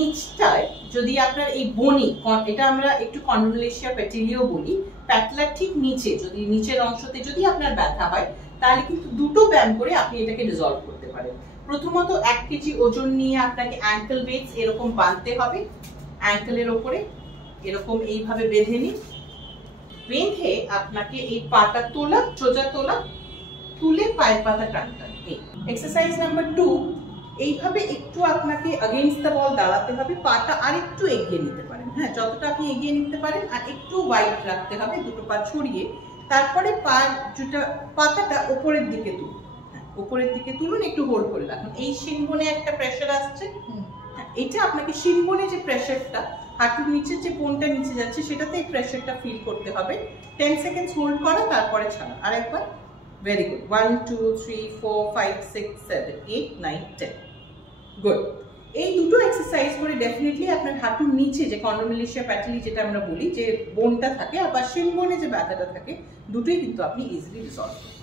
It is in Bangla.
নিচটায় যদি আপনার এই বনি, এটা আমরা একটু কন্ড্রোলেশিয়া প্যাটেলিও বলি, প্যাটলার ঠিক নিচে যদি নিচের অংশতে যদি আপনার ব্যথা হয় তাহলে কিন্তু দুটো ব্যায়াম করে আপনি এটাকে রিজলভ করতে পারেন। প্রথমত 1 কেজি ওজন নিয়ে আপনাকে অ্যাঙ্কেল ওয়েটস এরকম বাঁধতে হবে, অ্যাঙ্কেলের ওপরে এরকম এইভাবে বেঁধে নিন। বেঁধে আপনাকে এই পাটা তোলা, সোজা তোলা, তুলে পায়ের পাতা টানতে। এই এক্সারসাইজ নাম্বার 2, এইভাবে একটু আপনাকে এগেইনস্ট দ্য বল দাঁড়াতে হবে, পাটা আরেকটু এগিয়ে নিতে পারেন, হ্যাঁ যতটা আপনি এগিয়ে নিতে পারেন, আর একটু ওয়াইড রাখতে হবে, দুটো পা ছড়িয়ে। তারপরে পাতাটা উপরের দিকে তুলুন, উপরের দিকে তুলুন, একটু হোল্ড করে রাখুন। এই শিনবনে একটা প্রেসার আসছে, এটা আপনাকে শিনবনে যে প্রেসারটা, হাঁটুর নিচে যে বোনটা নিচে যাচ্ছে সেটাতে এই প্রেসারটা ফিল করতে হবে। 10 সেকেন্ডস হোল্ড করা, তারপরে ছাড়া। আরেকবার, ভেরি গুড। 1 2 3 4 5 6 7 8 9 10, গুড। এই দুটো এক্সারসাইজ করে ডেফিনেটলি আপনার হাঁটুর নিচে যে কন্ড্রোলেশিয়া প্যাটেলি যেটা আমরা বলি, যে বোনটা থাকে, আবার শিনবনে যে ব্যথাটা থাকে, দুটোই কিন্তু আপনি ইজিলি রিজলভ করতে পারেন।